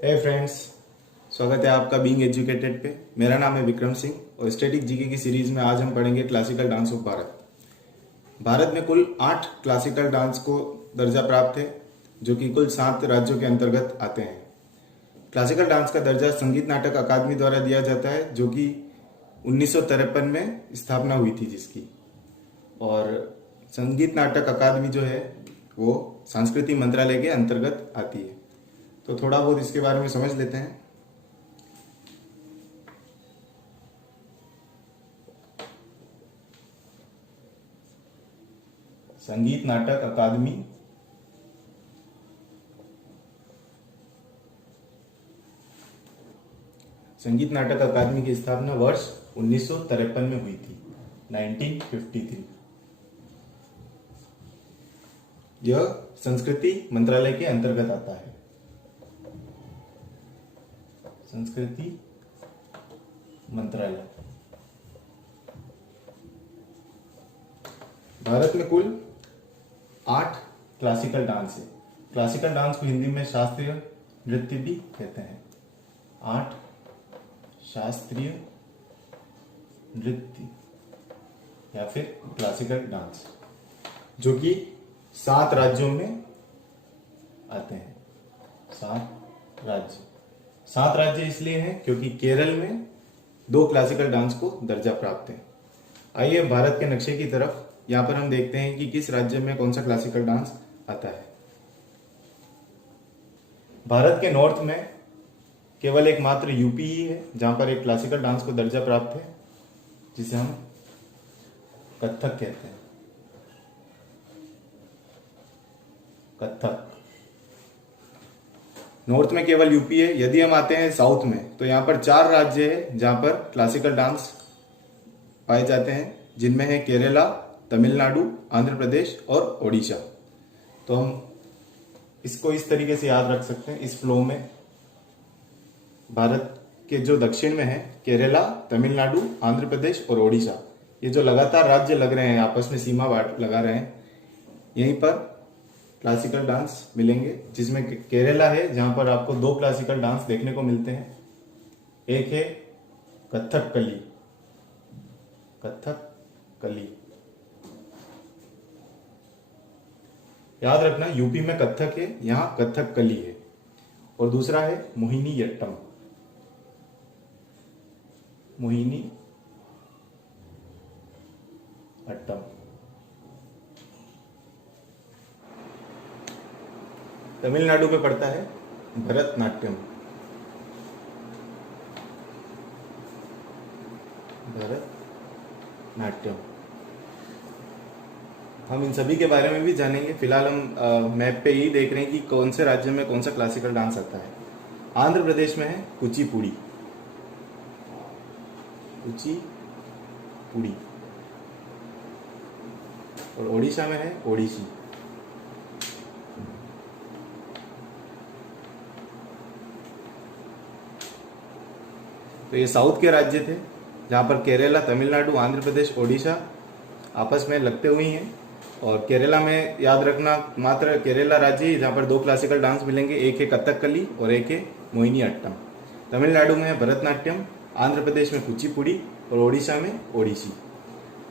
हे friends, स्वागत है आपका बीइंग एजुकेटेड पे। मेरा नाम है विक्रम सिंह और स्टैटिक जीके की सीरीज में आज हम पढ़ेंगे classical dance of Bharat. Bharat में कुल 8 क्लासिकल डांस को दर्जा प्राप्त है, जो कि कुल 7 राज्यों के अंतर्गत आते हैं। क्लासिकल डांस का दर्जा संगीत नाटक अकादमी द्वारा दिया जाता है, जो कि 1953 में स्थापना हुई थी जिसकी। और संगीत नाटक अकादमी जो है वो संस्कृति मंत्रालय के अंतर्गत आती है। तो थोड़ा बहुत इसके बारे में समझ लेते हैं। संगीत नाटक अकादमी संगीत नाटक अकादमी की स्थापना वर्ष 1953 में हुई थी, 1953। यह संस्कृति मंत्रालय के अंतर्गत आता है। संस्कृति मंत्रालय। भारत में कुल 8 क्लासिकल डांस है। क्लासिकल डांस को हिंदी में शास्त्रीय नृत्य भी कहते हैं। 8 शास्त्रीय नृत्य या फिर क्लासिकल डांस, जो कि 7 राज्यों में आते हैं। 7 राज्य इसलिए हैं क्योंकि केरल में 2 क्लासिकल डांस को दर्जा प्राप्त है। आइए भारत के नक्शे की तरफ, यहां पर हम देखते हैं कि किस राज्य में कौन सा क्लासिकल डांस आता है। भारत के नॉर्थ में केवल एकमात्र यूपी ही है जहां पर एक क्लासिकल डांस को दर्जा प्राप्त है, जिसे हम कथक कहते हैं। कथक नॉर्थ में केवल यूपी है। यदि हम आते हैं साउथ में, तो यहाँ पर 4 राज्य है जहां पर क्लासिकल डांस पाए जाते हैं, जिनमें है केरला, तमिलनाडु, आंध्र प्रदेश और ओडिशा। तो हम इसको इस तरीके से याद रख सकते हैं, इस फ्लो में। भारत के जो दक्षिण में है केरला, तमिलनाडु, आंध्र प्रदेश और ओडिशा, ये जो लगातार राज्य लग रहे हैं, आपस में सीमा लगा रहे हैं, यहीं पर क्लासिकल डांस मिलेंगे, जिसमें केरला है जहां पर आपको 2 क्लासिकल डांस देखने को मिलते हैं। एक है कथकली। कथकली याद रखना, यूपी में कथक है, यहां कथकली है। और दूसरा है मोहिनीअट्टम। मोहिनीअट्टम तमिलनाडु में पड़ता है भरतनाट्यम। भरतनाट्यम हम इन सभी के बारे में भी जानेंगे। फिलहाल हम मैप पे यही देख रहे हैं कि कौन से राज्य में कौन सा क्लासिकल डांस आता है। आंध्र प्रदेश में है कुचिपुड़ी। कुचिपुड़ी। और ओडिशा में है ओडिसी। तो ये साउथ के राज्य थे, जहां पर केरला, तमिलनाडु, आंध्र प्रदेश, ओडिशा आपस में लगते हुए हैं। और केरला में याद रखना, मात्र केरला राज्य ही जहां पर 2 क्लासिकल डांस मिलेंगे, एक है कथकली और एक है मोहिनीअट्टम। तमिलनाडु में है भरतनाट्यम, आंध्र प्रदेश में कुचिपुड़ी और ओडिशा में ओडिसी।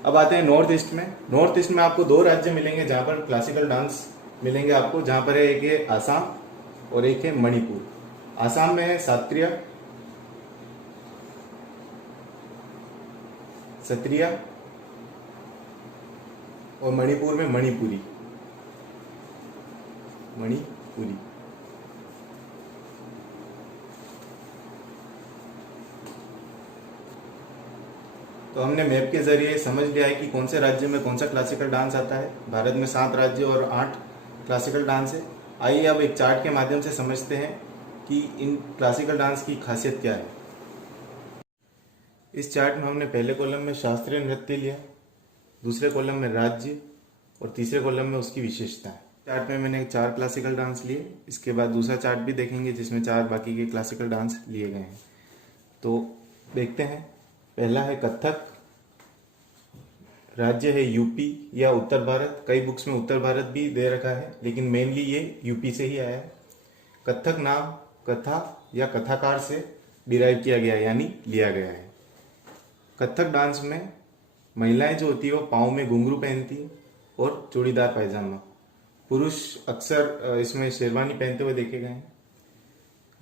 अब आते हैं नॉर्थ ईस्ट में। नॉर्थ ईस्ट में आपको 2 राज्य मिलेंगे जहां पर क्लासिकल डांस मिलेंगे आपको, जहां पर एक है आसाम और एक है मणिपुर। आसाम में है सत्रिया और मणिपुर में मणिपुरी। तो हमने मैप के जरिए समझ लिया है कि कौन से राज्य में कौन सा क्लासिकल डांस आता है। भारत में 7 राज्य और 8 क्लासिकल डांस है। आइए अब एक चार्ट के माध्यम से समझते हैं कि इन क्लासिकल डांस की खासियत क्या है। इस चार्ट में हमने पहले कॉलम में शास्त्रीय नृत्य लिया, दूसरे कॉलम में राज्य और तीसरे कॉलम में उसकी विशेषता है। चार्ट में मैंने 4 क्लासिकल डांस लिए। इसके बाद दूसरा चार्ट भी देखेंगे जिसमें 4 बाकी के क्लासिकल डांस लिए गए हैं। तो देखते हैं। पहला है कथक। राज्य है यूपी या उत्तर भारत। कई बुक्स में उत्तर भारत भी दे रखा है, लेकिन मेनली ये यूपी से ही आया है। कथक नाम कथा या कथाकार से डिराइव किया गया है, यानी लिया गया है। कथक डांस में महिलाएं जो होती है वो पाँव में घुंघरू पहनती है और चूड़ीदार पायजामा। पुरुष अक्सर इसमें शेरवानी पहनते हुए देखे गए हैं।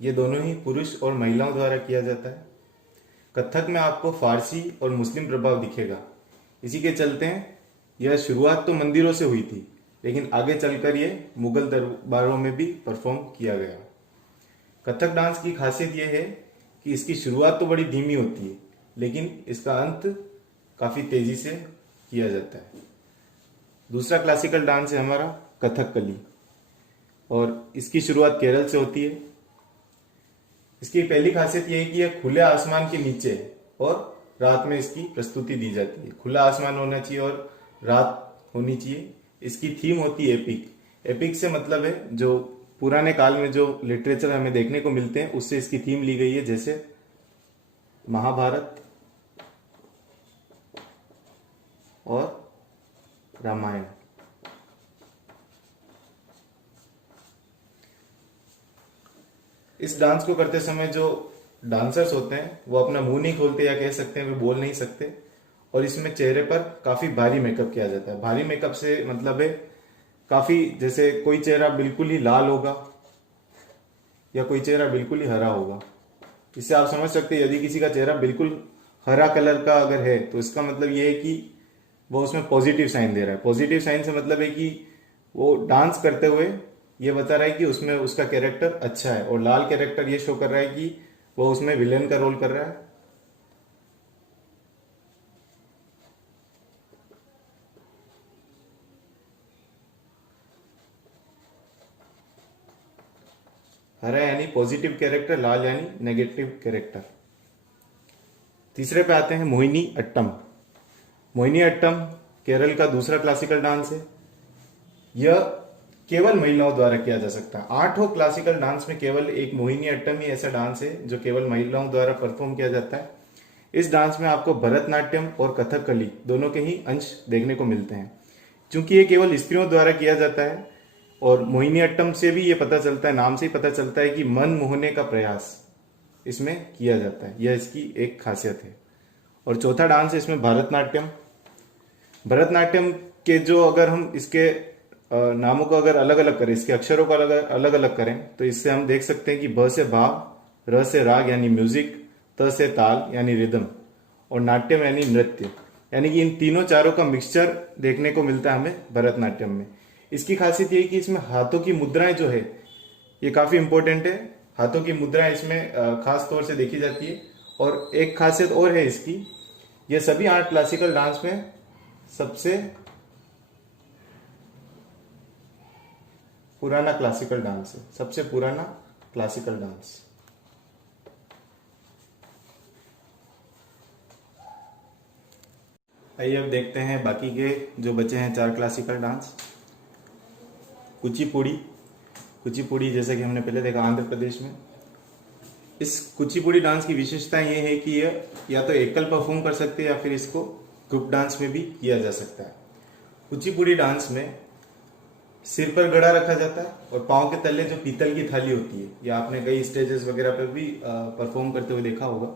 ये दोनों ही पुरुष और महिलाओं द्वारा किया जाता है। कथक में आपको फारसी और मुस्लिम प्रभाव दिखेगा। इसी के चलते यह शुरुआत तो मंदिरों से हुई थी, लेकिन आगे चलकर ये मुगल दरबारों में भी परफॉर्म किया गया। कथक डांस की खासियत यह है कि इसकी शुरुआत तो बड़ी धीमी होती है, लेकिन इसका अंत काफी तेजी से किया जाता है। दूसरा क्लासिकल डांस है हमारा कथकली, और इसकी शुरुआत केरल से होती है। इसकी पहली खासियत यह है कि यह खुले आसमान के नीचे है और रात में इसकी प्रस्तुति दी जाती है। खुला आसमान होना चाहिए और रात होनी चाहिए। इसकी थीम होती है एपिक। एपिक से मतलब है जो पुराने काल में जो लिटरेचर हमें देखने को मिलते हैं उससे इसकी थीम ली गई है, जैसे महाभारत और रामायण। इस डांस को करते समय जो डांसर्स होते हैं वो अपना मुंह नहीं खोलते, या कह सकते हैं वे बोल नहीं सकते। और इसमें चेहरे पर काफी भारी मेकअप किया जाता है। भारी मेकअप से मतलब है काफी, जैसे कोई चेहरा बिल्कुल ही लाल होगा या कोई चेहरा बिल्कुल ही हरा होगा। इससे आप समझ सकते हैं यदि किसी का चेहरा बिल्कुल हरा कलर का अगर है तो इसका मतलब ये है कि वो उसमें पॉजिटिव साइन दे रहा है। पॉजिटिव साइन से मतलब है कि वो डांस करते हुए ये बता रहा है कि उसमें उसका कैरेक्टर अच्छा है, और लाल कैरेक्टर ये शो कर रहा है कि वो उसमें विलेन का रोल कर रहा है। हरा यानी पॉजिटिव कैरेक्टर, लाल यानी नेगेटिव कैरेक्टर। तीसरे पे आते हैं मोहिनी अट्टम। मोहिनी अट्टम केरल का दूसरा क्लासिकल डांस है। यह केवल महिलाओं द्वारा किया जा सकता है। 8 क्लासिकल डांस में केवल एक मोहिनी अट्टम ही ऐसा डांस है जो केवल महिलाओं द्वारा परफॉर्म किया जाता है। इस डांस में आपको भरतनाट्यम और कथकली दोनों के ही अंश देखने को मिलते हैं। क्योंकि ये केवल स्त्रियों द्वारा किया जाता है, और मोहिनी अट्टम से भी ये पता चलता है, नाम से ही पता चलता है कि मन मोहने का प्रयास इसमें किया जाता है। यह इसकी एक खासियत है। और चौथा डांस है इसमें भरतनाट्यम। भरतनाट्यम के जो अगर हम इसके नामों को अगर अलग अलग करें, इसके अक्षरों को अलग अलग करें, तो इससे हम देख सकते हैं कि ब से भाव, र से राग यानी म्यूजिक, त से ताल यानी रिदम, और नाट्यम यानी नृत्य। यानी कि इन तीनों चारों का मिक्सचर देखने को मिलता है हमें भरतनाट्यम में। इसकी खासियत ये है कि इसमें हाथों की मुद्राएं जो है ये काफी इंपॉर्टेंट है। हाथों की मुद्राएं इसमें खास तौर से देखी जाती है। और एक खासियत और है इसकी, ये सभी 8 क्लासिकल डांस में सबसे पुराना क्लासिकल डांस है। सबसे पुराना क्लासिकल डांस। आइए अब देखते हैं बाकी के जो बचे हैं 4 क्लासिकल डांस। कुचिपुड़ी। कुचिपुड़ी जैसा कि हमने पहले देखा आंध्र प्रदेश में। इस कुचिपुड़ी डांस की विशेषता ये है कि यह या तो एकल परफॉर्म कर सकते हैं या फिर इसको ग्रुप डांस में भी किया जा सकता है। कुचिपुड़ी डांस में सिर पर गड़ा रखा जाता है और पांव के तले जो पीतल की थाली होती है, या आपने कई स्टेजेस वगैरह पर भी परफॉर्म करते हुए देखा होगा।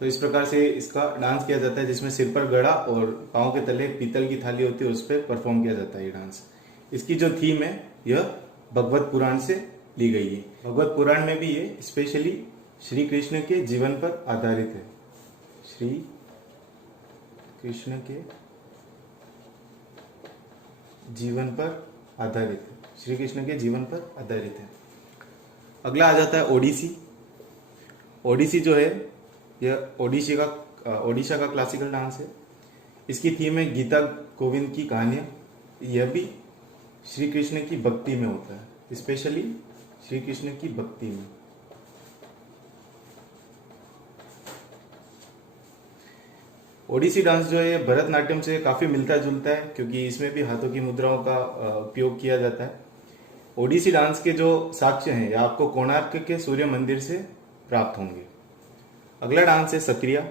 तो इस प्रकार से इसका डांस किया जाता है, जिसमें सिर पर गड़ा और पांव के तले पीतल की थाली होती है, उस पर परफॉर्म किया जाता है ये डांस। इसकी जो थीम है यह भगवत पुराण से ली गई है। भगवत पुराण में भी ये स्पेशली श्री कृष्ण के जीवन पर आधारित है। श्री कृष्ण के जीवन पर आधारित है। श्री कृष्ण के जीवन पर आधारित है। अगला आ जाता है ओडिसी। ओडिसी जो है यह ओडिशा का क्लासिकल डांस है। इसकी थीम है गीता गोविंद की कहानियां। यह भी श्री कृष्ण की भक्ति में होता है, स्पेशली श्री कृष्ण की भक्ति में। ओडिसी डांस जो है भरतनाट्यम से काफी मिलता जुलता है, क्योंकि इसमें भी हाथों की मुद्राओं का उपयोग किया जाता है। ओडिसी डांस के जो साक्ष्य हैं यह आपको कोणार्क के सूर्य मंदिर से प्राप्त होंगे। अगला डांस है सत्रिया।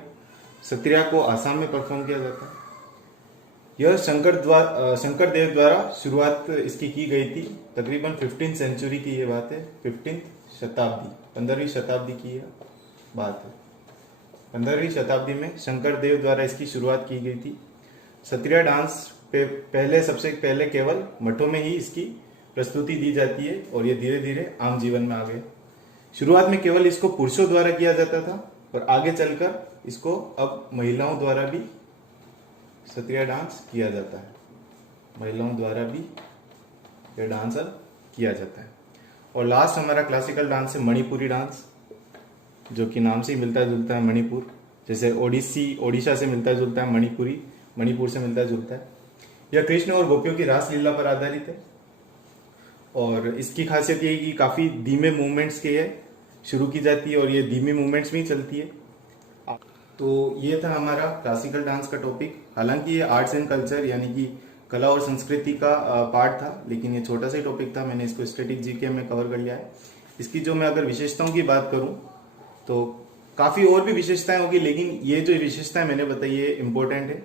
सत्रिया को आसाम में परफॉर्म किया जाता है। यह शंकर देव द्वारा शुरुआत इसकी की गई थी। तकरीबन 15th सेंचुरी की ये बात है, 15th शताब्दी, 15वीं शताब्दी की यह बात है। 15वीं शताब्दी में शंकर देव द्वारा इसकी शुरुआत की गई थी। सत्रिया डांस पे सबसे पहले केवल मठों में ही इसकी प्रस्तुति दी जाती है और ये धीरे धीरे आम जीवन में आ गए। शुरुआत में केवल इसको पुरुषों द्वारा किया जाता था और आगे चलकर इसको अब महिलाओं द्वारा भी सत्रिया डांस किया जाता है। महिलाओं द्वारा भी यह डांस अब किया जाता है। और लास्ट हमारा क्लासिकल डांस है मणिपुरी डांस, जो कि नाम से ही मिलता जुलता है मणिपुर। जैसे ओडिशा से मिलता जुलता है मणिपुरी, मणिपुर से मिलता जुलता है। यह कृष्ण और गोपियों की रासलीला पर आधारित है और इसकी खासियत ये है कि काफी धीमे मूवमेंट्स के शुरू की जाती है और ये धीमी मूवमेंट्स में ही चलती है। तो ये था हमारा क्लासिकल डांस का टॉपिक। हालांकि ये आर्ट्स एंड कल्चर यानी कि कला और संस्कृति का पार्ट था, लेकिन ये छोटा सा ही टॉपिक था। मैंने इसको स्टैटिक जीके में कवर कर लिया है। इसकी जो मैं अगर विशेषताओं की बात करूं तो काफी और भी विशेषताएं होगी, लेकिन ये जो विशेषताएं मैंने बताई है इम्पोर्टेंट है।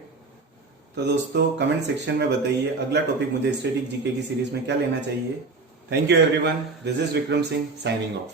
तो दोस्तों कमेंट सेक्शन में बताइए अगला टॉपिक मुझे स्टैटिक जीके की सीरीज में क्या लेना चाहिए। Thank you everyone, this is Vikram Singh signing off.